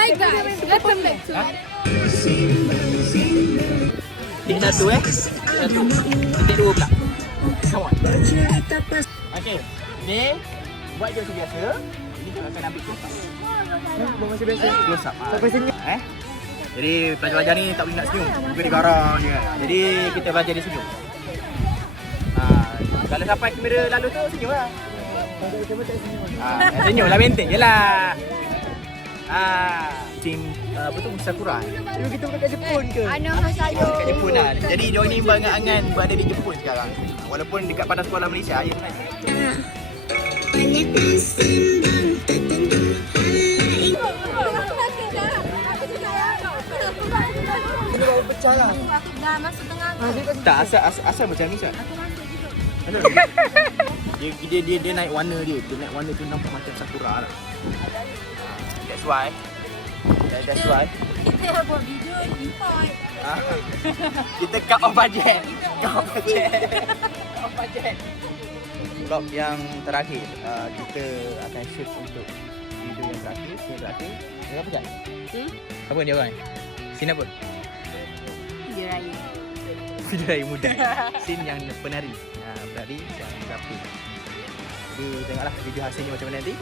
Hi guys, welcome back to Titik satu Satu. Titik dua pula. Come on. Okay. Ni buat je macam biasa. Ini kita akan ambil close up. Buat macam biasa. Close up. Sampai senyum. Jadi pelajar-pelajar ni tak boleh nak senyum. Muka dia garang je. Jadi kita belajar dia senyum. Kalau sampai kamera lalu tu senyum lah. Kalau kamera tak senyum. Senyum lah, maintain je lah. Tim apa tu Sakura. Kita bukan kat Jepun ke? Kat Jepun lah. Jadi dia ni berangan-angan berada di Jepun sekarang. Walaupun dekat pada sekolah Malaysia je sebenarnya. Ini baru pecah lah. Dah masuk tengah. Tak, asal macam ni Syed. Dia naik warna dia. Dia naik warna tu nampak macam Sakura lah. That's why. Kita buat video import. Kita cut off budget. Vlog yang terakhir kita akan shoot untuk video yang terakhir. Dia apa Jad? Apa dia orang? Scene apa? Video raya. Video raya muda. Scene yang penari. Penari yang rapi. Jadi tengoklah video hasilnya macam mana nanti.